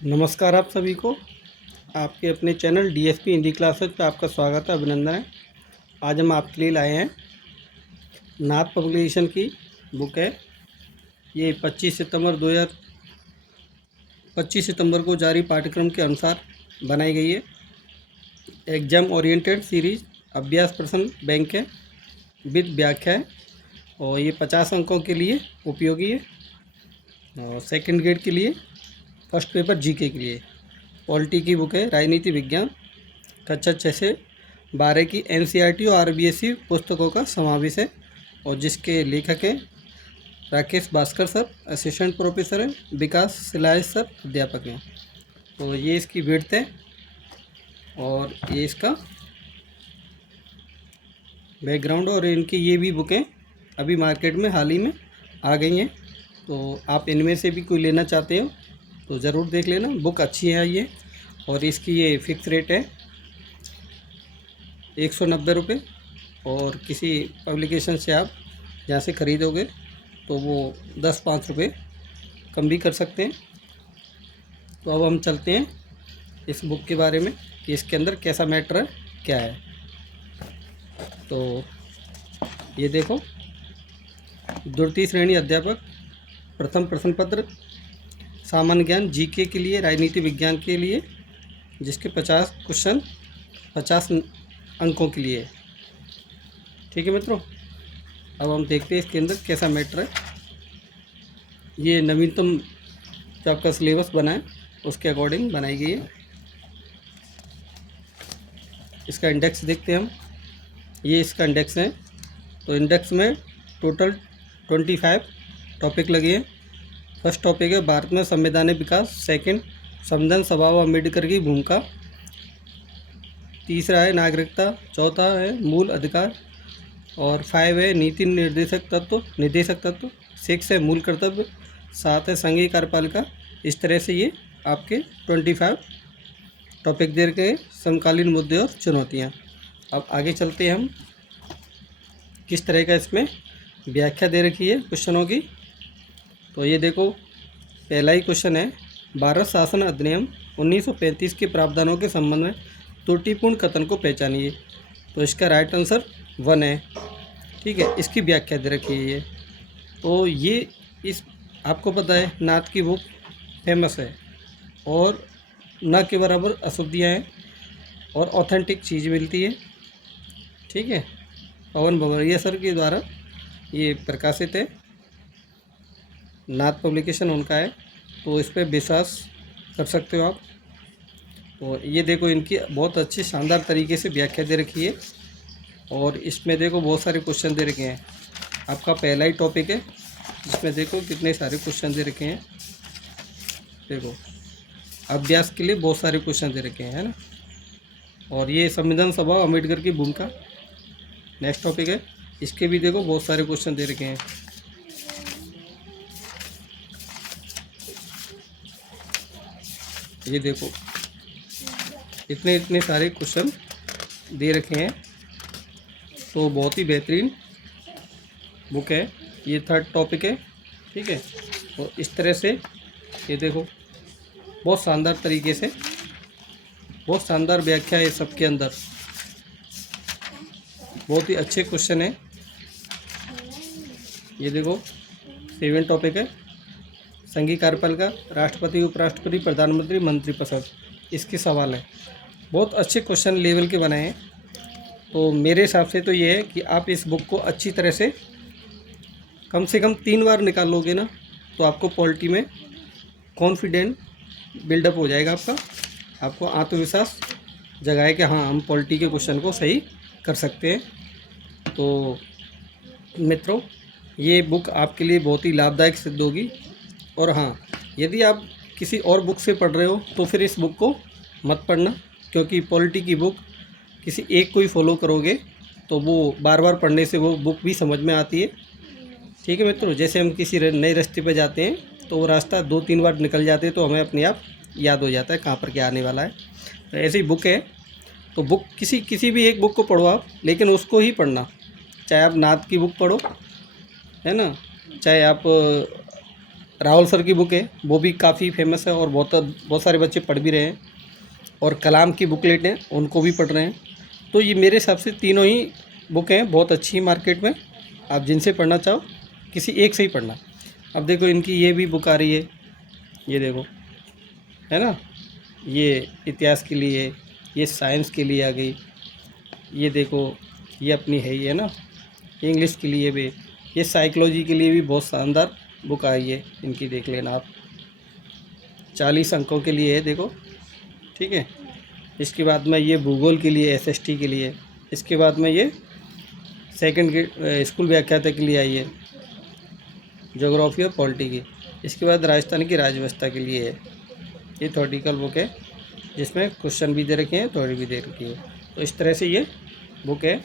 नमस्कार आप सभी को। आपके अपने चैनल डीएसपी हिंदी क्लासेज पे आपका स्वागत है, अभिनंदन है। आज हम आपके लिए लाए हैं नाथ पब्लिकेशन की बुक है। ये 25 सितंबर को जारी पाठ्यक्रम के अनुसार बनाई गई है। एग्जाम ओरिएंटेड सीरीज अभ्यास प्रश्न बैंक है विद व्याख्या है और ये 50 अंकों के लिए उपयोगी है और सेकंड ग्रेड के लिए, फर्स्ट पेपर जीके के लिए। पॉलिटी की बुक है, राजनीति विज्ञान कक्षा 6 से 12 की एनसीईआरटी और आरबीएसई पुस्तकों का समावेश है और जिसके लेखक हैं Rakesh Bhaskar sir, assistant professor हैं, विकास सिलाय सर अध्यापक हैं। तो ये इसकी विड्थ है और ये इसका बैकग्राउंड। और इनकी ये भी बुकें अभी मार्केट में हाल ही में आ गई हैं, तो आप इनमें से भी कोई लेना चाहते हो तो ज़रूर देख लेना। बुक अच्छी है ये और इसकी ये फ़िक्स रेट है 190 रुपये और किसी पब्लिकेशन से आप जहाँ से ख़रीदोगे तो वो 10-5 रुपये कम भी कर सकते हैं। तो अब हम चलते हैं इस बुक के बारे में कि इसके अंदर कैसा मैटर है, क्या है। तो ये देखो, द्वितीय श्रेणी अध्यापक प्रथम प्रश्न पत्र सामान्य ज्ञान जीके के लिए, राजनीति विज्ञान के लिए, जिसके 50 क्वेश्चन 50 अंकों के लिए। ठीक है मित्रों, अब हम देखते हैं इसके अंदर कैसा मैटर है। ये नवीनतम जो आपका सिलेबस बना है उसके अकॉर्डिंग बनाई गई है। इसका इंडेक्स देखते हैं हम। ये इसका इंडेक्स है। तो इंडेक्स में टोटल 25 टॉपिक लगे हैं। फर्स्ट टॉपिक है भारत में संवैधानिक विकास, सेकंड संविधान सभा व अम्बेडकर की भूमिका, तीसरा है नागरिकता, चौथा है मूल अधिकार और 5 है नीति निर्देशक तत्व, 6 है मूल कर्तव्य, 7 है संघीय कार्यपालिका। इस तरह से ये आपके 25 टॉपिक दे रखे हैं, समकालीन मुद्दे और चुनौतियाँ। अब आगे चलते हैं हम, किस तरह का इसमें व्याख्या दे रखी है क्वेश्चनों की। तो ये देखो, पहला ही क्वेश्चन है, भारत शासन अधिनियम 1935 के प्रावधानों के संबंध में त्रुटिपूर्ण कथन को पहचानिए। तो इसका राइट आंसर 1 है। ठीक है, इसकी व्याख्या दे रखी है ये। तो ये इस आपको पता है नाथ की बुक फेमस है और न के बराबर अशुद्धियाँ हैं और ऑथेंटिक चीज़ मिलती है। ठीक है, पवन भवरिया सर के द्वारा ये प्रकाशित है, नाथ पब्लिकेशन उनका है, तो इस पर विश्वास कर सकते हो आप। और ये देखो, इनकी बहुत अच्छी शानदार तरीके से व्याख्या दे रखी है और इसमें देखो बहुत सारे क्वेश्चन दे रखे हैं। आपका पहला ही टॉपिक है जिसमें देखो कितने सारे क्वेश्चन दे रखे हैं। देखो, अभ्यास के लिए बहुत सारे क्वेश्चन दे रखे हैं, है ना। और ये संविधान सभा अम्बेडकर की भूमिका नेक्स्ट टॉपिक है, इसके भी देखो बहुत सारे क्वेश्चन दे रखे हैं। ये देखो, इतने सारे क्वेश्चन दे रखे हैं, तो बहुत ही बेहतरीन बुक है। ये थर्ड टॉपिक है। ठीक है, और इस तरह से ये देखो बहुत शानदार तरीके से, बहुत शानदार व्याख्या है सबके अंदर, बहुत ही अच्छे क्वेश्चन है। ये देखो 7 टॉपिक है, संघीय कार्यपालिका, राष्ट्रपति, उपराष्ट्रपति, प्रधानमंत्री, मंत्रिपरिषद, इसके सवाल है। बहुत अच्छे क्वेश्चन लेवल के बनाए हैं। तो मेरे हिसाब से तो ये है कि आप इस बुक को अच्छी तरह से कम 3 बार निकाल लोगे ना, तो आपको पॉलिटी में कॉन्फिडेंट बिल्डअप हो जाएगा। आपको आत्मविश्वास जगाए कि हाँ, हम पॉलिटी के क्वेश्चन को सही कर सकते हैं। तो मित्रों, ये बुक आपके लिए बहुत ही लाभदायक सिद्ध होगी। और हाँ, यदि आप किसी और बुक से पढ़ रहे हो तो फिर इस बुक को मत पढ़ना, क्योंकि पॉलिटी की बुक किसी एक को ही फॉलो करोगे तो वो बार बार पढ़ने से वो बुक भी समझ में आती है। ठीक है मित्रों, जैसे हम किसी नए रास्ते पर जाते हैं तो वो रास्ता 2-3 बार निकल जाते हैं तो हमें अपने आप याद हो जाता है कहाँ पर क्या आने वाला है। तो ऐसी बुक है। तो बुक किसी भी एक बुक को पढ़ो आप, लेकिन उसको ही पढ़ना। चाहे आप नाथ की बुक पढ़ो, है ना, चाहे आप राहुल सर की बुक है, वो भी काफ़ी फेमस है और बहुत सारे बच्चे पढ़ भी रहे हैं। और कलाम की बुकलेट है, उनको भी पढ़ रहे हैं। तो ये मेरे हिसाब से तीनों ही बुकें हैं बहुत अच्छी मार्केट में। आप जिनसे पढ़ना चाहो किसी एक से ही पढ़ना। अब देखो इनकी ये भी बुक आ रही है, ये देखो, है ना, ये इतिहास के लिए, ये साइंस के लिए आ गई, ये देखो ये अपनी है ही, है ना, इंग्लिश के लिए भी, ये साइकोलॉजी के लिए भी बहुत शानदार बुक आई है इनकी, देख लेना आप। 40 अंकों के लिए है, देखो, ठीक है। इसके बाद में ये भूगोल के लिए, एसएसटी के लिए। इसके बाद में ये सेकंड स्कूल व्याख्याता के लिए आई है, ज्योग्राफी और पॉलिटी की। इसके बाद राजस्थान की राज्य व्यवस्था के लिए है। ये थ्योरेटिकल बुक है जिसमें क्वेश्चन भी दे रखे हैं, थ्योरी भी दे रखी है। तो इस तरह से ये बुक है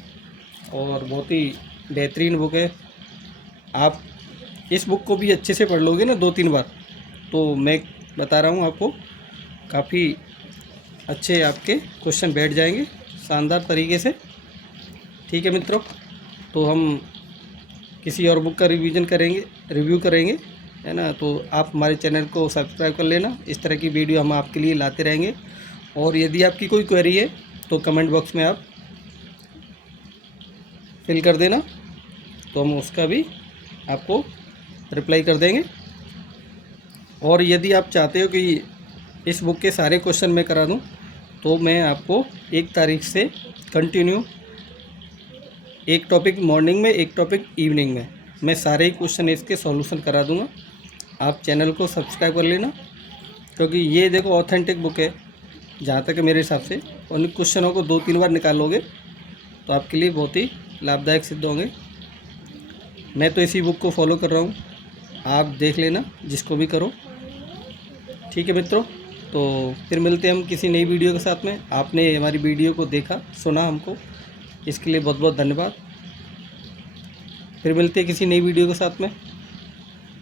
और बहुत ही बेहतरीन बुक है। आप इस बुक को भी अच्छे से पढ़ लोगे ना 2-3 बार, तो मैं बता रहा हूँ आपको, काफ़ी अच्छे आपके क्वेश्चन बैठ जाएंगे शानदार तरीके से। ठीक है मित्रों, तो हम किसी और बुक का रिव्यू करेंगे, है ना। तो आप हमारे चैनल को सब्सक्राइब कर लेना, इस तरह की वीडियो हम आपके लिए लाते रहेंगे। और यदि आपकी कोई क्वेरी है तो कमेंट बॉक्स में आप फिल कर देना, तो हम उसका भी आपको रिप्लाई कर देंगे। और यदि आप चाहते हो कि इस बुक के सारे क्वेश्चन मैं करा दूं, तो मैं आपको 1 तारीख से कंटिन्यू एक टॉपिक मॉर्निंग में, एक टॉपिक इवनिंग में, मैं सारे ही क्वेश्चन इसके सॉल्यूशन करा दूंगा। आप चैनल को सब्सक्राइब कर लेना, क्योंकि ये देखो ऑथेंटिक बुक है जहाँ तक मेरे हिसाब से। उन क्वेश्चनों को 2-3 बार निकालोगे तो आपके लिए बहुत ही लाभदायक सिद्ध होंगे। मैं तो इसी बुक को फॉलो कर रहा हूँ, आप देख लेना जिसको भी करो। ठीक है मित्रों, तो फिर मिलते हैं हम किसी नई वीडियो के साथ में। आपने हमारी वीडियो को देखा, सुना हमको, इसके लिए बहुत बहुत धन्यवाद। फिर मिलते हैं किसी नई वीडियो के साथ में।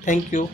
Thank you.